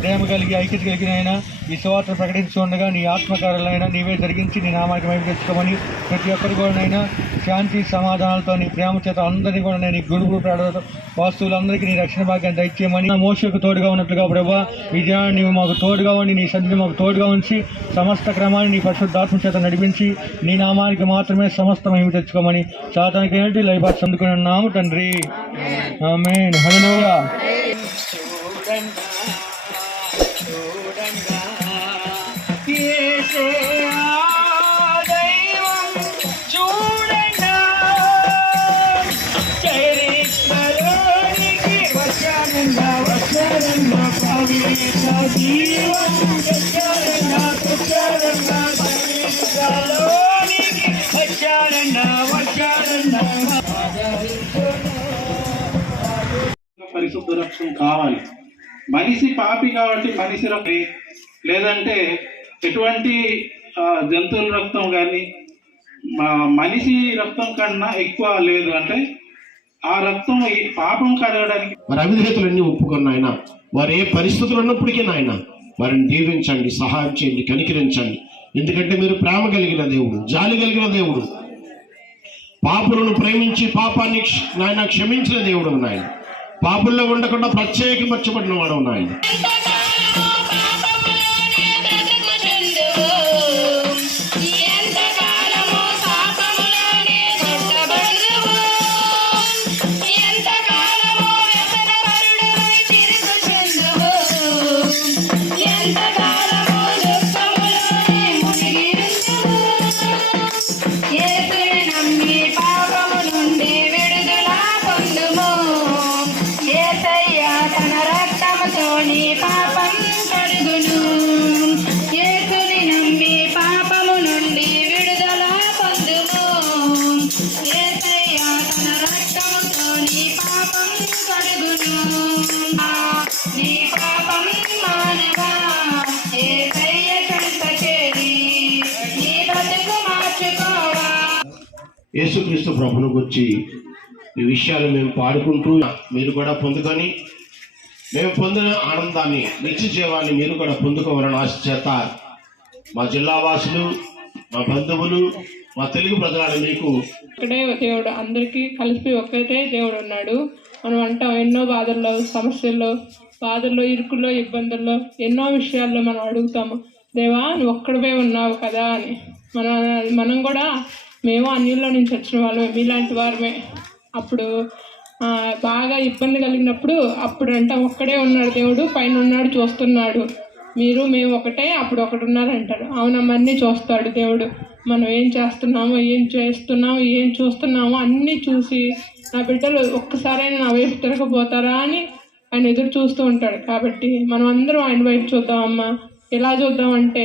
ప్రేమ కలిగి ఐక్యత కలిగిన ఆయన ఈ సువార్త ప్రకటించుండగా నీ ఆత్మకారులైనా నీవే జరిగించి నీ నామానికి వైపు తెచ్చుకోమని ప్రతి ఒక్కరు కూడా శాంతి సమాధానాలతో నీ ప్రేమ చేత అందరినీ కూడా నేను ప్రాణ వాస్తువులందరికీ నీ రక్షణ భాగ్యాన్ని దయచేయమని నా మోసకు తోడుగా ఉన్నట్లుగా ప్రభా ఈ దినాన్ని నీవు మాకు తోడుగా ఉండి నీ సన్నిధి మాకు తోడుగా ఉంచి సమస్త క్రమాన్ని నీ పరిశుద్ధాత్మ చేత నడిపించి నీ నామానికి మాత్రమే సమస్త మహిమ తెచ్చుకోమని సాతానికి ఏంటి లైబాత్ అందుకుని ఉన్నాము తండ్రి. ఆమేన్. హల్లెలూయా. పరిశుద్ధ కావాలి. మనిషి పాపి కాబట్టి మనిషి రక్తం. లేదంటే ఎటువంటి జంతువుల రక్తం కానీ మనిషి రక్తం కన్నా ఎక్కువ లేదు అంటే ఆ రక్తం పాపం కడగడానికి వారి అవిధేతలన్నీ ఒప్పుకున్న ఆయన వారు ఏ పరిస్థితులు ఉన్నప్పటికీ నాయన వారిని దీవించండి సహాయం చేయండి కనికరించండి. ఎందుకంటే మీరు ప్రేమ కలిగిన దేవుడు జాలి కలిగిన దేవుడు. పాపులను ప్రేమించి పాపాన్ని నాయన క్షమించిన దేవుడు నాయన. పాపుల్లో ఉండకుండా ప్రత్యేకపరచబడిన వాడు ఉన్నాయి ప్రభును గురించి ఈ విషయాలు మేము పాడుకుంటూ మీరు కూడా పొందుకొని మేము పొందిన ఆనందాన్ని నిత్య జీవాన్ని మీరు కూడా పొందుకోవాలని ఆశ చేత మా జిల్లా వాసులు మా బంధువులు మా తెలుగు ప్రజలను మీకు ఒకటే దేవుడు అందరికీ కలిపి ఒక్కటే దేవుడు ఉన్నాడు. మనం అంటాం ఎన్నో బాధల్లో సమస్యల్లో బాధల్లో ఇరుకుల్లో ఇబ్బందుల్లో ఎన్నో విషయాల్లో మనం అడుగుతాము. దేవా నువ్వు ఒక్కడిపై ఉన్నావు కదా అని. మన మనం కూడా మేము అన్యుల్లో నుంచి వచ్చిన వాళ్ళమే మీలాంటి వారమే. అప్పుడు బాగా ఇబ్బంది కలిగినప్పుడు అప్పుడు అంట ఒక్కడే ఉన్నాడు దేవుడు పైన ఉన్నాడు చూస్తున్నాడు. మీరు మేము ఒకటే అప్పుడు ఒకటి ఉన్నారు అవునమ్మా అన్నీ చూస్తాడు దేవుడు. మనం ఏం చేస్తున్నామో ఏం చేస్తున్నామో ఏం చూస్తున్నామో అన్నీ చూసి నా బిడ్డలు ఒక్కసారైనా నా వైపు తిరగబోతారా అని ఆయన ఎదురు చూస్తూ ఉంటాడు. కాబట్టి మనం అందరం ఆయన వైపు చూద్దామమ్మా. ఎలా చూద్దామంటే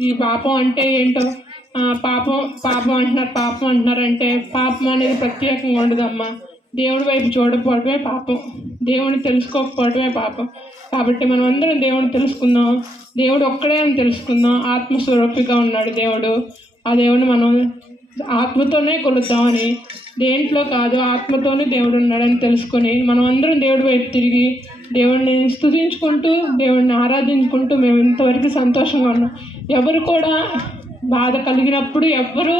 ఈ పాపం అంటే ఏంటో పాపం పాపం అంటున్నారు పాపం అంటున్నారు అంటే పాపం అనేది ప్రత్యేకంగా ఉండదమ్మా. దేవుడి వైపు చూడకపోవడమే పాపం. దేవుడిని తెలుసుకోకపోవడమే పాపం. కాబట్టి మనం అందరం దేవుడిని తెలుసుకుందాం. దేవుడు ఒక్కడే అని తెలుసుకుందాం. ఆత్మస్వరూపిగా ఉన్నాడు దేవుడు. ఆ దేవుడిని మనం ఆత్మతోనే కొలుద్దామని దేంట్లో కాదు ఆత్మతోనే దేవుడు ఉన్నాడని తెలుసుకొని మనం అందరం దేవుడి వైపు తిరిగి దేవుడిని స్థుతించుకుంటూ దేవుడిని ఆరాధించుకుంటూ మేము ఇంతవరకు సంతోషంగా ఉన్నాం. ఎవరు కూడా బాధ కలిగినప్పుడు ఎవ్వరూ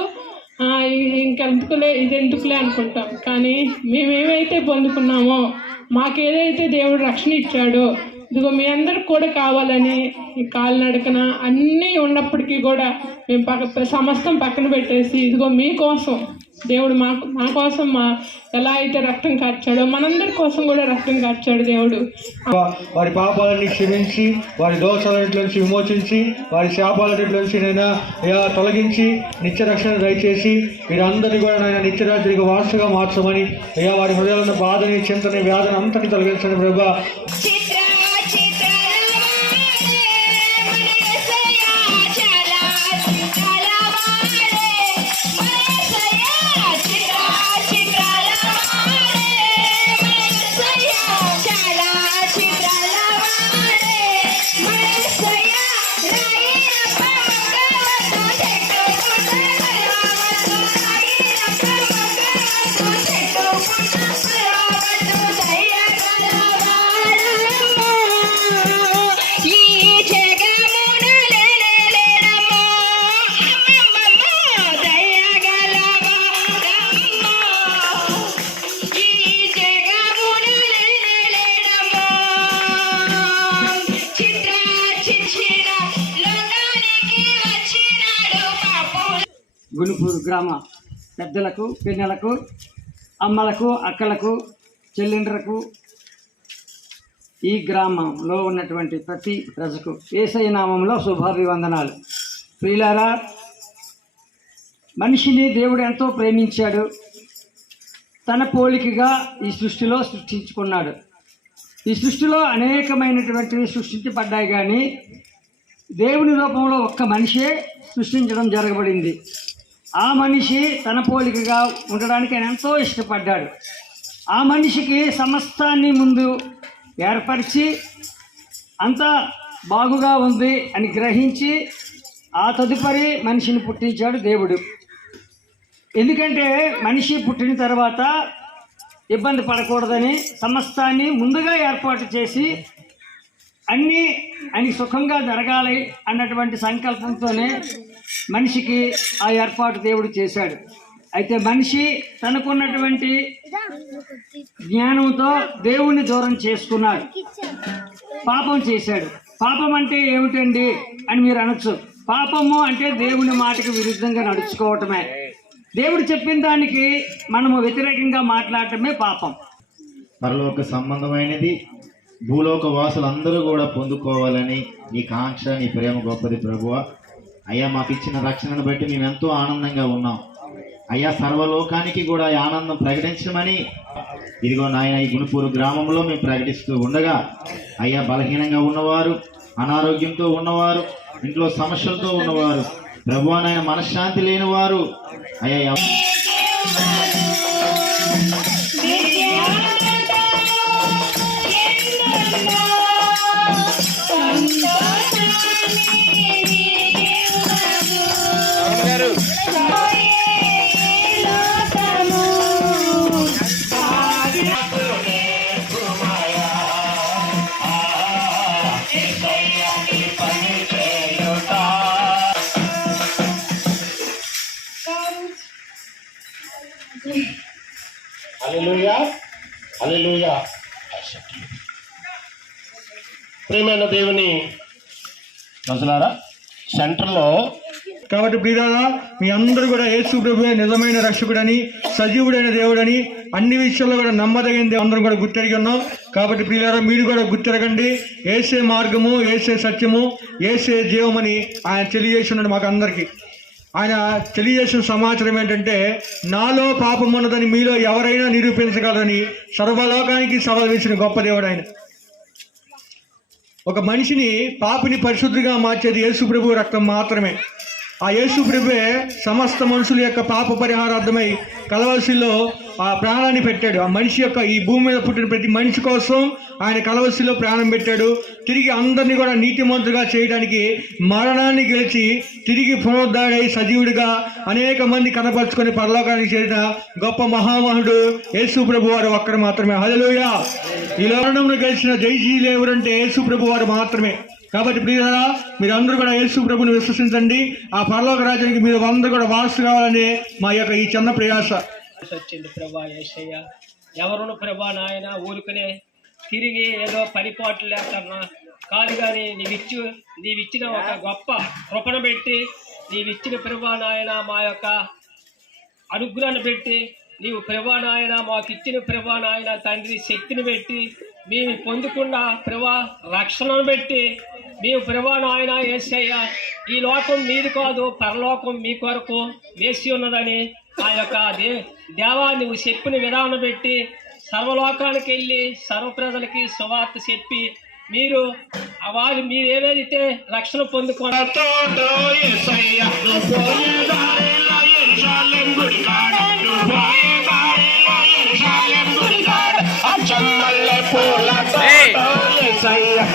ఇంకెందుకులే ఇది ఎందుకులే అనుకుంటాం. కానీ మేమేమైతే పొందుకున్నామో మాకేదైతే దేవుడు రక్షణ ఇచ్చాడో ఇదిగో మీ అందరికి కూడా కావాలని ఈ కాలినడకన అన్నీ ఉన్నప్పటికీ కూడా మేము పక్క సమస్తం పక్కన పెట్టేసి ఇదిగో మీకోసం దేవుడు మాకు మా కోసం మా ఎలా అయితే రక్తం కార్చాడో మనందరి కోసం కూడా రక్తం కార్చాడు దేవుడు. వారి పాపాలని క్షమించి వారి దోషాలన్నింటి నుంచి విమోచించి వారి శాపాలన్నింటి నైనా తొలగించి నిత్య రక్షణ దయచేసి వీరందరినీ కూడా నాయన నిత్యరాత్రికి వారసుగా మార్చమని అయ్యా వారి హృదయాలను బాధని చింతని వ్యాధిని అంతటి తొలగించండి ప్రభా. గ్రామ పెద్దలకు పిన్నలకు అమ్మలకు అక్కలకు చెల్లెండ్రకు ఈ గ్రామంలో ఉన్నటువంటి ప్రతి ప్రజకు ఏసై నామంలో శుభాభివందనాలు. ప్రియులారా మనిషిని దేవుడు ఎంతో ప్రేమించాడు. తన పోలికగా ఈ సృష్టిలో సృష్టించుకున్నాడు. ఈ సృష్టిలో అనేకమైనటువంటివి సృష్టించబడ్డాయి కానీ దేవుని రూపంలో ఒక్క మనిషే సృష్టించడం జరగబడింది. ఆ మనిషి తన పోలికగా ఉండడానికి ఆయన ఎంతో ఇష్టపడ్డాడు. ఆ మనిషికి సమస్తాన్ని ముందు ఏర్పరిచి అంతా బాగుగా ఉంది అని గ్రహించి ఆ తదుపరి మనిషిని పుట్టించాడు దేవుడు. ఎందుకంటే మనిషి పుట్టిన తర్వాత ఇబ్బంది పడకూడదని సమస్తాన్ని ముందుగా ఏర్పాటు చేసి అన్నీ అని సుఖంగా జరగాలి అన్నటువంటి సంకల్పంతోనే మనిషికి ఆ ఏర్పాటు దేవుడు చేశాడు. అయితే మనిషి తనకున్నటువంటి జ్ఞానంతో దేవుణ్ణి దూరం చేసుకున్నాడు. పాపం చేశాడు. పాపం అంటే ఏమిటండి అని మీరు అనొచ్చు. పాపము అంటే దేవుని మాటకు విరుద్ధంగా నడుచుకోవటమే. దేవుడు చెప్పిన దానికి మనము వ్యతిరేకంగా మాట్లాడటమే పాపం. పరలోక సంబంధమైనది. భూలోక వాసులందరూ కూడా పొందుకోవాలని నీ కాంక్ష నీ ప్రేమ గొప్పది ప్రభువ. అయ్యా మాకు ఇచ్చిన రక్షణను బట్టి మేము ఎంతో ఆనందంగా ఉన్నాం. అయ్యా సర్వలోకానికి కూడా ఈ ఆనందం ప్రకటించమని ఇదిగో నాయన ఈ గుణపూరు గ్రామంలో మేము ప్రకటిస్తూ ఉండగా అయ్యా బలహీనంగా ఉన్నవారు అనారోగ్యంతో ఉన్నవారు ఇంట్లో సమస్యలతో ఉన్నవారు ప్రభు నాయన మనశ్శాంతి లేని వారు అయ్యా గారు హల్లెలూయా ప్రేమైన దేవుని ప్రజలారా సెంటర్లో కాబట్టి ప్రియులారా మీ అందరూ కూడా యేసు ప్రభువే నిజమైన రక్షకుడని సజీవుడైన దేవుడని అన్ని విషయాల్లో కూడా నమ్మదగిన అందరం కూడా గుర్తెరిగి ఉన్నాం. కాబట్టి ప్రియులారా మీరు కూడా గుర్తెరగండి. ఏసే మార్గము ఏసే సత్యము ఏసే జీవమని ఆయన తెలియజేస్తున్నాడు మాకు అందరికీ. ఆయన తెలియజేసిన సమాచారం ఏంటంటే నాలో పాపం ఉన్నదని మీలో ఎవరైనా నిరూపించగలరని సర్వలోకానికి సవాల్ వేసిన గొప్ప దేవుడు ఆయన. ఒక మనిషిని పాపిని పరిశుద్ధిగా మార్చేది యేసు ప్రభు రక్తం మాత్రమే. ఆ యేసు ప్రభువే సమస్త మనుషుల యొక్క పాప పరిహారార్థమై కలవసిలో ఆ ప్రాణాన్ని పెట్టాడు. ఆ మనిషి యొక్క ఈ భూమి మీద పుట్టిన ప్రతి మనిషి కోసం ఆయన కలవసిలో ప్రాణం పెట్టాడు. తిరిగి అందరినీ కూడా నీతిమంతుగా చేయడానికి మరణాన్ని గెలిచి తిరిగి పునరుద్ధారై సజీవుడిగా అనేక మంది కనపరుచుకొని పరలోకానికి చేరిన గొప్ప మహామహుడు యేసు ప్రభు వారు ఒక్కరు మాత్రమే. హల్లెలూయా. ఈ లోకంలో గెలిచిన జైజీలు ఎవరంటే యేసు ప్రభు వారు మాత్రమే. కాబట్టి మీరు మీరందరూ కూడా యేసు ప్రభుని విశ్వసించండి. ఆ పరలోక రాజ్యానికి మీరు అందరూ కూడా వారసు కావాలని మా యొక్క ఈ చిన్న ప్రయాస. వచ్చింది ప్రభా ఏసయ్య. ఎవరును ప్రభా నాయన ఊరుకునే తిరిగి ఏదో పరిపాట్లు లేకన్నా కాదు కానీ నీవిచ్చు నీవిచ్చిన ఒక గొప్ప కృపను పెట్టి నీవిచ్చిన ప్రభా నాయన మా యొక్క అనుగ్రహాన్ని పెట్టి నీవు ప్రభా నాయన మాకు ఇచ్చిన ప్రభా నాయన తండ్రి శక్తిని పెట్టి మేము పొందుకున్న ప్రభా రక్షణను పెట్టి మేము ప్రభా నాయన ఏసయ్య ఈ లోకం మీది కాదు పరలోకం మీ కొరకు వేసి ఉన్నదని ఆ యొక్క దే దేవా నువ్వు చెప్పిన విధానం పెట్టి సర్వలోకానికి వెళ్ళి సర్వప్రజలకి సువార్త చెప్పి మీరు వారు మీరు ఏదైతే రక్షణ పొందుకున్నారు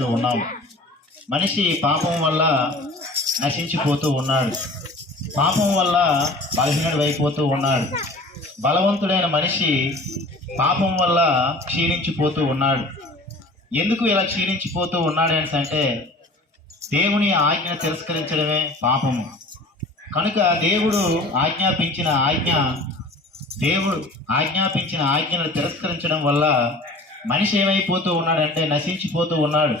జీవిస్తూ ఉన్నాము మనిషి పాపం వల్ల నశించిపోతూ ఉన్నాడు. పాపం వల్ల బలహీనుడు అయిపోతూ ఉన్నాడు. బలవంతుడైన మనిషి పాపం వల్ల క్షీణించిపోతూ ఉన్నాడు. ఎందుకు ఇలా క్షీణించిపోతూ ఉన్నాడు అంటే దేవుని ఆజ్ఞ తిరస్కరించడమే పాపము. కనుక దేవుడు ఆజ్ఞాపించిన ఆజ్ఞ దేవుడు ఆజ్ఞాపించిన ఆజ్ఞను తిరస్కరించడం వల్ల మనిషి ఏమైపోతూ ఉన్నాడంటే నశించిపోతూ ఉన్నాడు.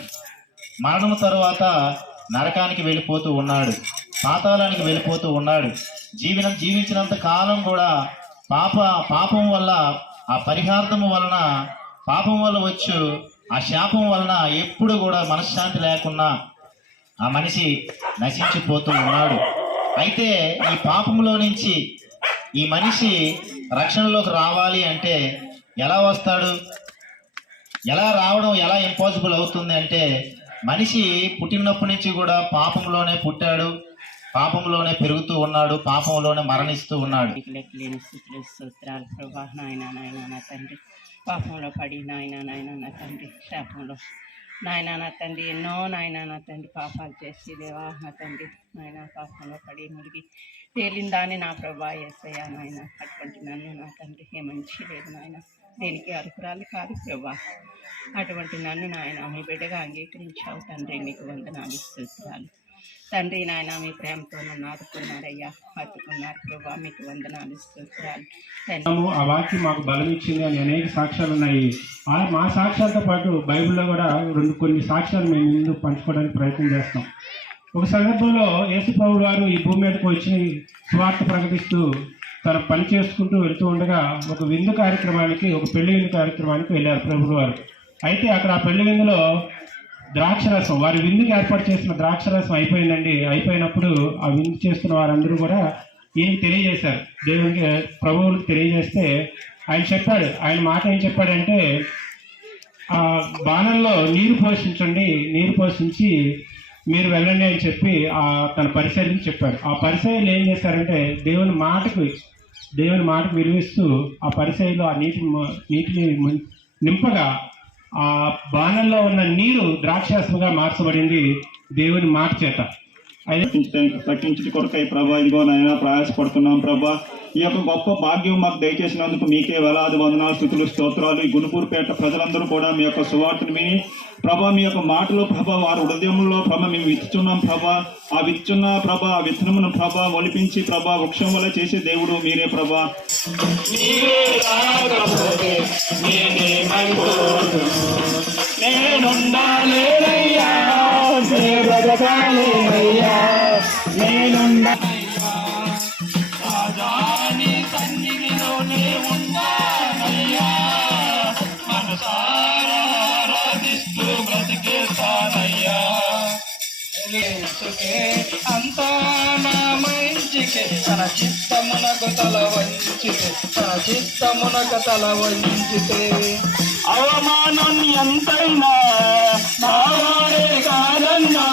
మరణం తరువాత నరకానికి వెళ్ళిపోతూ ఉన్నాడు. పాతాళానికి వెళ్ళిపోతూ ఉన్నాడు. జీవనం జీవించినంత కాలం కూడా పాప పాపం వల్ల ఆ పరిహార్థము వలన పాపం వల్ల వచ్చు ఆ శాపం వలన ఎప్పుడు కూడా మనశ్శాంతి లేకుండా ఆ మనిషి నశించిపోతూ ఉన్నాడు. అయితే ఈ పాపంలో నుంచి ఈ మనిషి రక్షణలోకి రావాలి అంటే ఎలా వస్తాడు? ఎలా రావడం ఎలా ఇంపాసిబుల్ అవుతుంది అంటే మనిషి పుట్టినప్పటి నుంచి కూడా పాపంలోనే పుట్టాడు పాపంలోనే పెరుగుతూ ఉన్నాడు పాపంలోనే మరణిస్తూ ఉన్నాడు. నీకు ప్రభా నాయన నాయన నా తండ్రి పాపంలో పడి నాయన నాయన నా తండ్రి శాపంలో నాయన నా తండ్రి ఎన్నో నాయన నా తండ్రి పాపాలు చేసి దేవా నా తండ్రి నాయన పాపంలో పడి మురిగి తేలిందా అని నా ప్రభా ఎస్ఐయా నాయన అటువంటి నన్ను నా తండ్రి ఏ మంచి లేదు నాయన. దేనికి అర్హురాలు కాదు ప్రభా అటువంటి నన్ను నాయన మీ బిడ్డగా అంగీకరించావు తండ్రి మీకు వందనాలు సూత్రాలు తండ్రి నాయన మీ ప్రేమతో నన్ను ఆదుకున్నారయ్యా. ఆదుకున్నారు ప్రభా మీకు వందనాలు సూత్రాలు ఆ వాక్యం మాకు బలం ఇచ్చింది అని అనేక సాక్ష్యాలు ఉన్నాయి. మా సాక్ష్యాలతో పాటు బైబిల్లో కూడా రెండు కొన్ని సాక్ష్యాలు మేము ముందు పంచుకోవడానికి ప్రయత్నం చేస్తాం. ఒక సందర్భంలో యేసుప్రభుడు వారు ఈ భూమి మీదకు వచ్చి స్వార్థ ప్రకటిస్తూ తను పని చేసుకుంటూ వెళ్తూ ఉండగా ఒక విందు కార్యక్రమానికి ఒక పెళ్ళి విందు కార్యక్రమానికి వెళ్ళారు ప్రభుడు వారు అయితే అక్కడ ఆ పెళ్ళి విందులో ద్రాక్షరసం వారి విందుకు ఏర్పాటు చేసిన ద్రాక్షరసం అయిపోయిందండి. అయిపోయినప్పుడు ఆ విందు చేస్తున్న వారందరూ కూడా ఈయనకి తెలియజేశారు? దేవునికి ప్రభువులకు తెలియజేస్తే ఆయన చెప్పాడు. ఆయన మాట ఏం చెప్పాడంటే ఆ బాణంలో నీరు పోషించండి నీరు పోషించి మీరు వెళ్ళండి అని చెప్పి ఆ తన పరిచర్యలు చెప్పాడు. ఆ పరిచర్యలు ఏం చేశారంటే దేవుని మాటకు దేవుని మాటకు విలువిస్తూ ఆ పరిసరలో ఆ నీటి నీటిని నింపగా ఆ బాణంలో ఉన్న నీరు ద్రాక్షరసముగా మార్చబడింది దేవుని మాట చేత. అయితే రక్షించడానికి రక్షించడం కొరకై ప్రభా. ఇదిగో నాయన ప్రయాసపడుతున్నాం ప్రభా. ఈ యొక్క గొప్ప భాగ్యం మాకు దయచేసినందుకు మీకే వేలాది వందనాలు స్థుతులు స్తోత్రాలు. ఈ గుణపూర్పేట ప్రజలందరూ కూడా మీ యొక్క సువార్తను విని ప్రభా మీ యొక్క మాటలో ప్రభ వారి హృదయంలో ప్రభ మేము విత్తుచున్నాం ప్రభా. ఆ విత్తున్న ప్రభ ఆ విత్తనమును ప్రభ ఒలిపించి ప్రభా వృక్షం వల్ల చేసే దేవుడు మీరే ప్రభా. అంతా నా మంచికి. తన చిత్తమునకు తల వంచితే తన చిత్తమునకు తల వంచితే. అవమానం ఎంతైనా నావాడే కాదన్నా.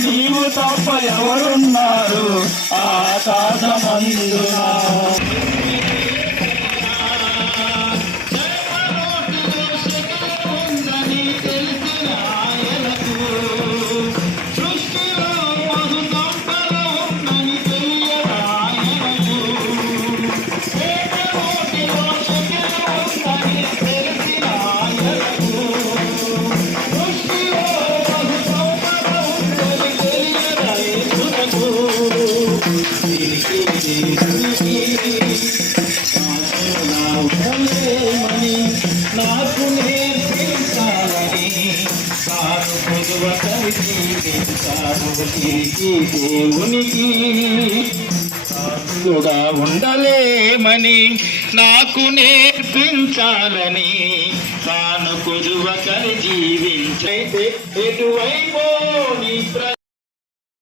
నీవు తప్ప ఎవరున్నారు? ఆకాశమందునా దేవునికి కూడా ఉండలేమని నాకు నేర్పించాలని తాను కుదువ కలి జీవించైతే ఎటువైపో నీ